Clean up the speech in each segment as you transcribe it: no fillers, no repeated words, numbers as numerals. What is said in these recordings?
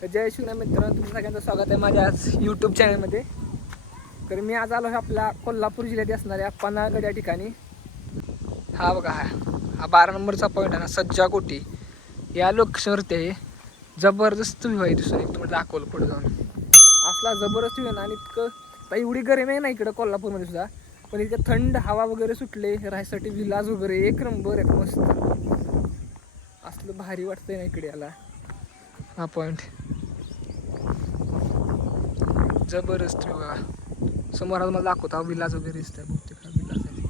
तर जय शिवराय मित्रांनो, तुमचं सगळ्यांचं स्वागत आहे माझ्या आज यूट्यूब चॅनलमध्ये. तर मी आज आलो आहे आपल्या कोल्हापूर जिल्ह्यात असणाऱ्या पन्हाळगड या ठिकाणी. हा बघा, हा 12 नंबरचा पॉईंट आहे ना, सज्जा कोटी या लोकेशनवरती आहे. जबरदस्त व्ह्यू आहे. दिसून एक तुम्हाला दाखवलं पुढे जाऊन. असला जबरदस्त व्ह्यू ना, आणि इतकं एवढी गरमी आहे ना इकडं कोल्हापूरमध्ये सुद्धा, पण इतकं थंड हवा वगैरे सुटले, राहायसाठी विलाज वगैरे एक नंबर आहे, मस्त असलं भारी वाटतंय ना इकडे याला. हा पॉईंट जबरदस्त बघा. समोर आज मला दाखवता विलाज वगैरे दिसतंय, बहुतेक हा विलाज आहे.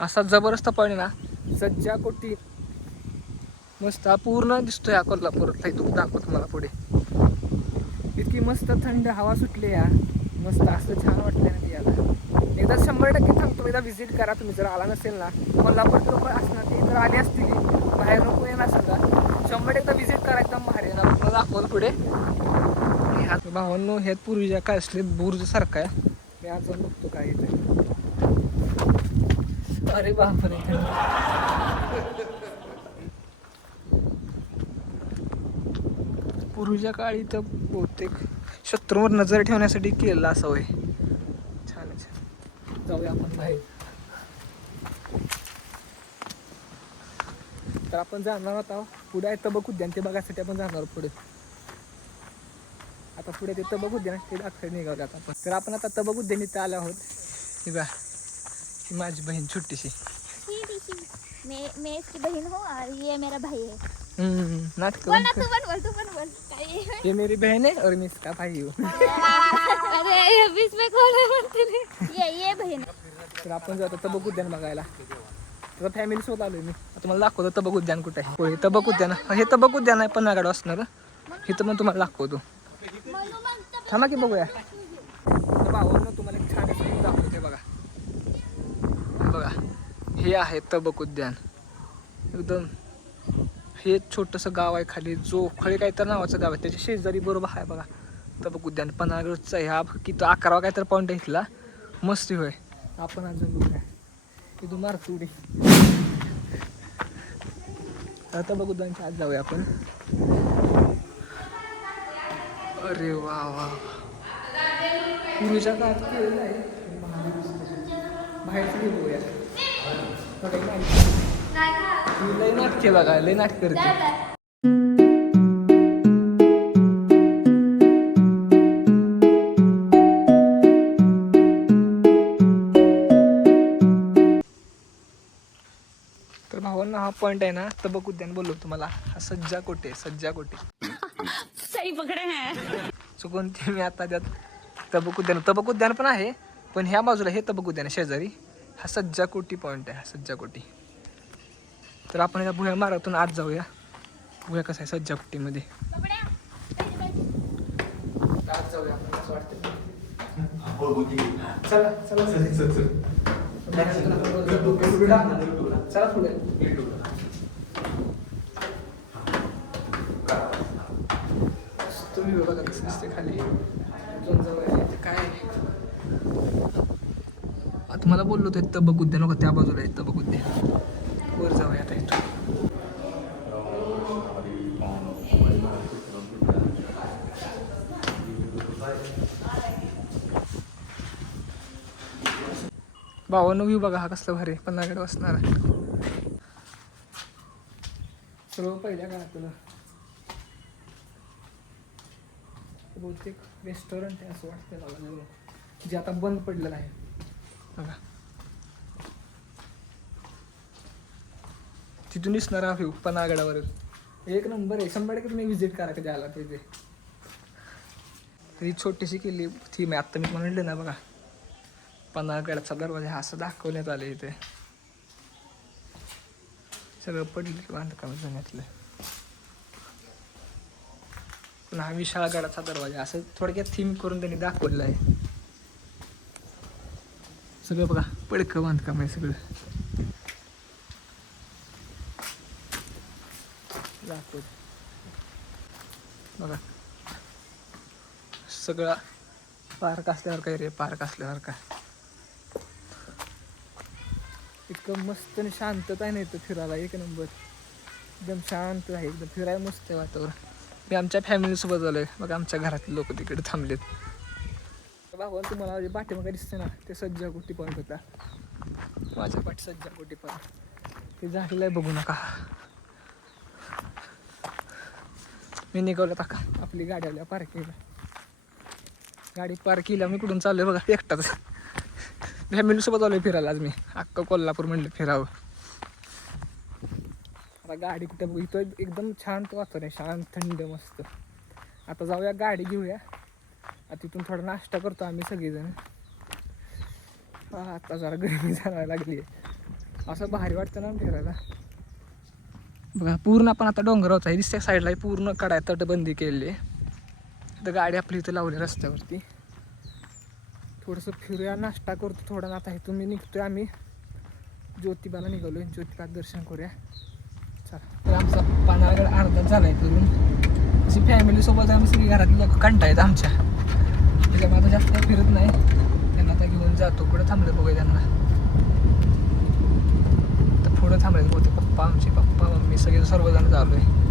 असा जबरदस्त पॉईंट आहे ना सज्जा कोटी, मस्त हा पूर्ण दिसतोय हा कोल्हापूरातला. इथून दाखवतो मला पुढे. इतकी मस्त थंड हवा सुटली या, मस्त असं छान वाटतंय ना याला. एकदा 100% सांगतो, एकदा व्हिजिट करा तुम्ही. जर आला नसेल ना, कोल्हापूर लोक असणार ते जर आले असतील बाहेर नको येणार समजा, 100% एकदा व्हिजिट करा. एकदम भारी आहे ना, दाखवलं पुढे. भावांनो, ह्यात पूर्वीच्या काय असले बुर्ज सारखा आहे. मी आज जाऊन बघतो काय येते. अरे बापरे, पूर्वीच्या काळी तर बहुतेक शत्रूवर नजर ठेवण्यासाठी केलेला असं होय. छान छान, जाऊया आपण बाहेर. तर आपण जाणार होता पुढे आहे तबक उद्यान, ते बघायसाठी आपण जाणार पुढे. आता पुढे ते तबक उद्यान ते दाखवायला निघालो आता आपण. तर आपण आता तबक उद्यान इथं आलो आहोत. ही बा, ही माझी बहीण छोटीशी. मैं इसकी बहन हूँ और ये मेरा भाई है। नाटक बोल ना, तू बन बोल। ये मेरी बहन है और मैं इसका भाई हूँ. अरे ये बीच में कौन है बोलते नहीं? ये बहन है. तर आपण जातो तबक उद्यान बघायला. तर फॅमिली सोबत आलोय मी. आता मला दाखवतो तबक उद्यान कुठे आहे. होय, तबक उद्यान, हे तबक उद्यान आहे पन्हाळगड असणार. इथं पण तुम्हाला दाखवतो, थांबा की बघूया. भावांनो, तुम्हाला एक छान असं दाखवते बघा. बघा, हे आहे तबक उद्यान. एकदम हे छोटंसं गाव आहे खाली, जोखळे काय तर नावाचं गाव आहे, त्याच्या शेजारी बरोबर आहे बघा तबक उद्यान. पन्हाळगडचा ह्या किती 11वा काय तर पॉईंट आहे इथला. मस्त होय. आपण अजून बघूया इथून मारतो उडी. तबक उद्यानच्या आत जाऊया आपण. अरे वा वा, पूर्वीच्या काळात केलेलं आहे. बाहेरचं हे बघूया. लय नाटके बघा, लय नाटक करते. तर भावांना हा पॉइंट आहे ना तबक उद्यान बोललो तुम्हाला. हा सज्जा कोटी आहे, सज्जा कोटी. सही पकड़े हैं. चुकून ते मी आता त्यात तबक उद्यान पण आहे, पण ह्या बाजूला हे तबक उद्यान आहे शेजारी. हा सज्जा कोटी पॉईंट आहे, हा सज्जा कोटी. तर आपण या भुया मार्गातून आत जाऊया. भुया कसं आहे सज्जा कोटीमध्ये. आत जाऊया आपण, असं वाटतं. चला चला चला पुढे. तुम्ही बघा कसं दिसते खाली. ते काय तुम्हाला बोललो ते तबक उद्यान होतं, त्या बाजूला आहे तबक उद्यान. वर जाऊया आता इथून. भावानं व्ह्यू बघा हा कसला भारी पन्हाळगड असणार. सर्व पहिल्या काळातलं बहुतेक रेस्टॉरंट आहे असं वाटतं मला, जे आता बंद पडलेलं आहे बघा. तिथून दिसणारा व्ह्यू पन्हाळगडावर एक नंबर आहे. 100% तुम्ही व्हिजिट करा कधी आला तिथे. ही छोटीशी केली थी मी आत्ता मी म्हणलं ना बघा, पन्हाळगडाचा दरवाजा हा असं दाखवण्यात आले. इथे सगळं पडले बांधकाम जुन्यातलं. पण हा विशाळ गडाचा दरवाजा असं थोडक्यात थीम करून त्यांनी दाखवलेलं आहे. सगळं बघा पडकं बांधकाम आहे सगळं. दाखवत बघा सगळा पार्क असल्यावर काय रे, पार्क असल्यावर काय. इतकं मस्त आणि शांतता नाही तर फिरायला एक नंबर. एकदम शांत आहे, एकदम फिरायला मस्त आहे वातावरण. मी आमच्या फॅमिलीसोबत आलोय. मग आमच्या घरातले लोक तिकडे थांबलेत. भावानं तुम्हाला जे पाठीमागे दिसते ना ते सज्जा गोटी पॉईंट होता. माझ्या पाठी सज्जा गोटी पॉईंट ते झालेलं आहे, बघू नका. मी निघालो का आपली गाडी आल्या पार्किंगला. गाडी पार्क केली. मी कुठून चाललोय बघा, एकटाच. फॅमिलीसोबत आलोय फिरायला आज मी. अख्खं कोल्हापूर म्हणलं फिरावं. आता गाडी कुठे बघू, इथं एकदम शांत वातावरण आहे, शांत थंड मस्त. आता जाऊया गाडी घेऊया. आता तिथून थोडा नाश्ता करतो आम्ही सगळेजण. आता जरा गरमी जायला लागली आहे. असं भारी वाटतं ना फिरायला. बघा पूर्ण आपण आता डोंगरावरच आहे. दिसत्या साईडला पूर्ण कडाय तटबंदी केलेली आहे. तर गाडी आपली इथं लावली रस्त्यावरती. थोडंसं फिरूया, नाश्ता करतो थोडा. आता इथून मी निघतोय, आम्ही ज्योतिबाला निघालो आहे. ज्योतिबा दर्शन करूया चला. तर आमचा पन्हाळगड अर्धा झाला आहे फिरून. अशी फॅमिलीसोबत आम्ही सगळी घरातली लोक कंटाळत आमच्या. त्याच्यामुळे आता जास्त काही फिरत नाही. त्यांना आता घेऊन जातो. कुठं थांबले बघूया त्यांना. तर पुढं थांबले होते पप्पा, आमचे पप्पा मम्मी सगळे सर्वजण चालू आहे.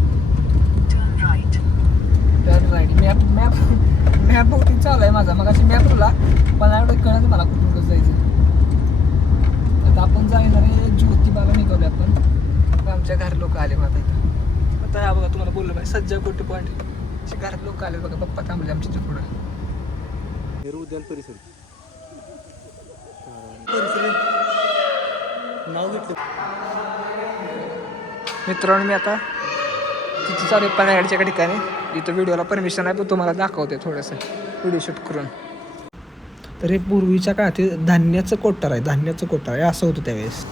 Turn right. मॅप बहुतेक चालू आहे माझा. मग अशी मॅप तुला पन्हाळगड कळत मला कुठून जायचं. आता आपण जाणार आहे ज्योतिबाला निघालो आपण. आमच्या घर लोक आले बघा इथं. आता हा बघा तुम्हाला बोललो पाहिजे सज्जा गोटी पॉईंट घरात लोक आले बघा. पप्पा थांबले आमच्या पुढं. उद्यान परिसर नाव घेतलं. मित्रांनो मी आता तिथे चालू आहे पन्हाळगडच्या एका ठिकाणी. इथं व्हिडिओला परमिशन आहे पण तुम्हाला दाखवते थोडंसं व्हिडिओ शूट करून. तर हे पूर्वीच्या काळात धान्याचं कोठार आहे. धान्याचं कोठार आहे असं होतं त्यावेळेस.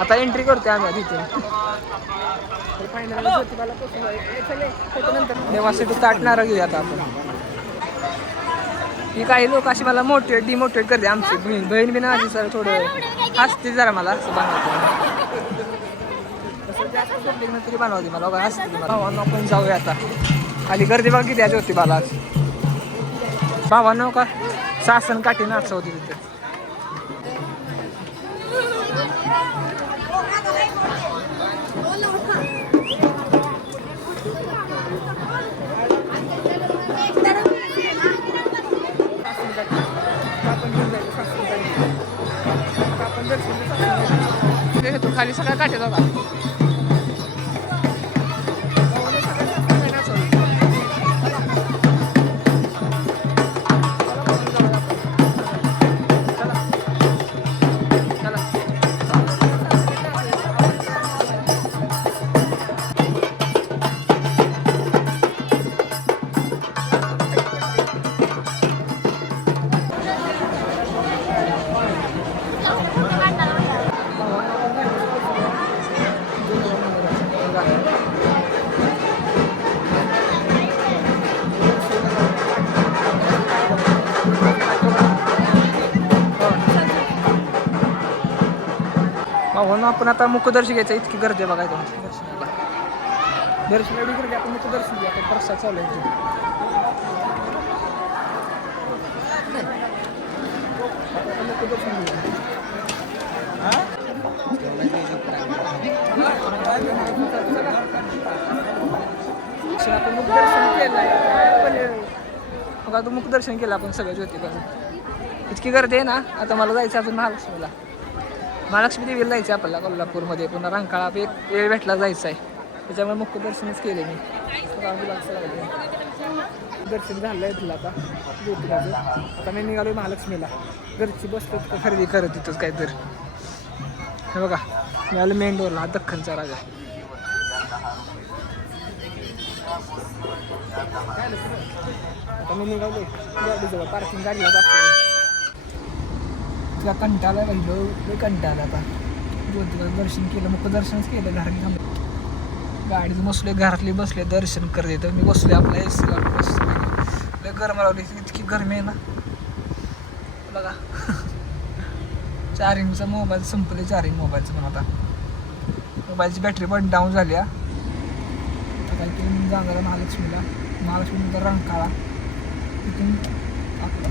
आता एंट्री करते आम्ही तिथे. देवासाठी ताटणारा घेऊया आता आपण. ही काही लोक अशी मला मोटिवेट डिमोटिवेट करते. आमची बहीण बी ना आधी सर थोडं हसते जरा मला असं बनवते. तसं जास्त सोडली तरी बनवते मला बघा हसते मला. भावांनो आपण जाऊया आता. खाली गर्दी बघा किती आहे ज्योतिबाला आज. भावांनो का सासन काठी नाचवते तिथे. खाली सगळ्या काठ्या जागा. म्हणून आपण आता मुखदर्शन घ्यायचं. इतकी गर्दी बघाय दर्शनाला. दर्शन एवढी गर्दी आपण मुखदर्शन घ्या. आपण प्रसाद चालू आहे. मुखदर्शन घेऊया. आपण मुखदर्शन केलं. मग आता मुखदर्शन केलं आपण सगळं ज्योतिबाचं. इतकी गर्दी आहे ना. आता मला जायचं अजून महालक्ष्मीला. महालक्ष्मी देवीला जायचं आहे आपल्याला कोल्हापूरमध्ये. पुन्हा रंकाळा एक वेळ भेटला जायचं आहे. त्याच्यामुळे मुख्य दर्शनच केले मी. दर्शन झालं आहे तुला आता ज्योतिबाचं. आता मी निघालो महालक्ष्मीला. घरची बसलो तर खरेदी करत तिथंच काहीतरी. हे बघा मिळालं मेन डोरला दख्खनचा राजा. आता मी निघालो गाडीजवळ पार्किंग गाडीला जातो. तुला कंटाळा राहिलो लय कंटाळा. आता ज्योतिबाचं दर्शन केलं. मग दर्शनच केलं. घरात थांबलं गाडीत बसले. घरातले बसले दर्शन करते. तर मी बसले आपला AC लावून बसले. लय गरम लावली. इतकी गरमी आहे ना बघा. चार्जिंगचा मोबाईल संपले. चार्जिंग मोबाईलचं पण आता मोबाईलची बॅटरी पण डाऊन झाली. आता काहीतरी जाणार महालक्ष्मीला. महालक्ष्मीनंतर रंकाळा. तिथून आपला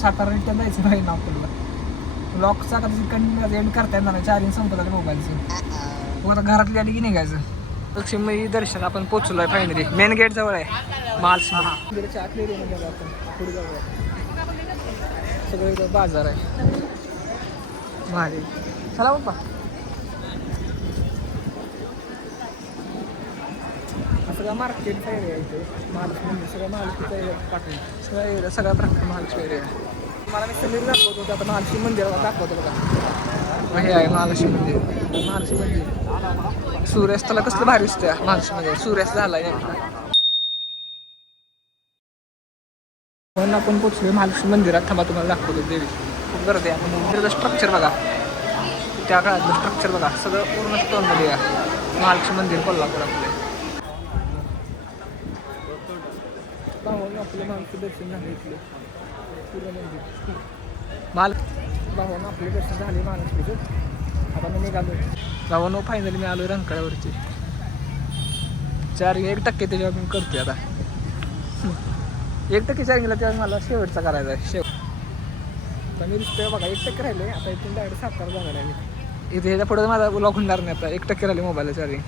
सातारा रिटर्न जायचं नाही ना आपल्याला. ब्लॉकचा कधी कंटिन्यू एंड करता येणार नाही, चार्जिंग संपत आलं मोबाईलचं. मग आता घरातली आली की निघायचं. लक्ष्मी दर्शन आपण पोचलोय फायनली, मेन गेट जवळ आहे महालक्ष्मी. आतल्या एरियामध्ये आपण पुढे जाऊया. सगळं इथं बाजार आहे भारी. चला बाप्पा. सगळं मार्केटचा एरिया आहे इथे. महालक्ष्मी सगळं महालक्ष्मीचा एरिया पाठवून सगळा एरिया, सगळा प्रकार महालक्ष्मी एरिया आहे. मला मी समीर दाखवतो होतो, आता महालक्ष्मी मंदिराला दाखवतो बघा. हे आहे महालक्ष्मी मंदिर. महालक्ष्मी मंदिर सूर्यास्ताला कसलं भारी दिसतंय महालक्ष्मी मंदिर. सूर्यास्त झालाय नेमका. पण आपण पोचलो महालक्ष्मी मंदिरात. थांबा तुम्हाला दाखवतो देवी. खूप गर्दी आहे. आपण मंदिराचं स्ट्रक्चर बघा, त्या काळातलं स्ट्रक्चर बघा, सगळं पूर्ण स्टोनमध्ये आहे. महालक्ष्मी मंदिर कोल्हापूर आपले. भावानं आपलं महालक्ष्मी दर्शन झालं इथलं पूर्ण मंदिर. भावानं आपले दर्शन झाले महालक्ष्मीचं. आता मी निघालो. भावानं फायनली मी आलो रंकाळ्यावरती. 1% त्याच्यावर मी करतोय आता. 1% चार्जिंगला तेव्हा मला शेवटचा करायचा आहे. आता मी दिसतोय बघा 1% राहिले. आता इथून डायरेक्ट सातारा जाणार आहे मी. इथे ह्याच्या पुढे माझा ब्लॉक होणार नाही. आता 1% राहिले मोबाईलला चार्जिंग.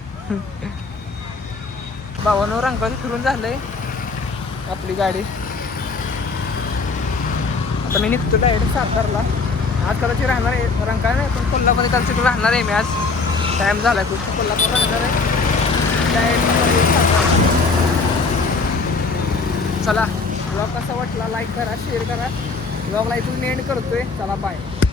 भावानं रंकाळ्यात फिरून झालंय आपली गाडी. आता मी निघतो डायरेक्ट सातारला. आज कदाचित राहणार आहे रंकाळा नाही, पण कोल्हापूर कदाचित राहणार आहे मी आज. टाईम झाला आहे खूप. कोल्हापूर राहणार आहे डायरेक्ट सातारा. चला, ब्लॉग कसा वाटला लाईक करा, शेअर करा. ब्लॉगला इथून एंड करतोय. चला बाय.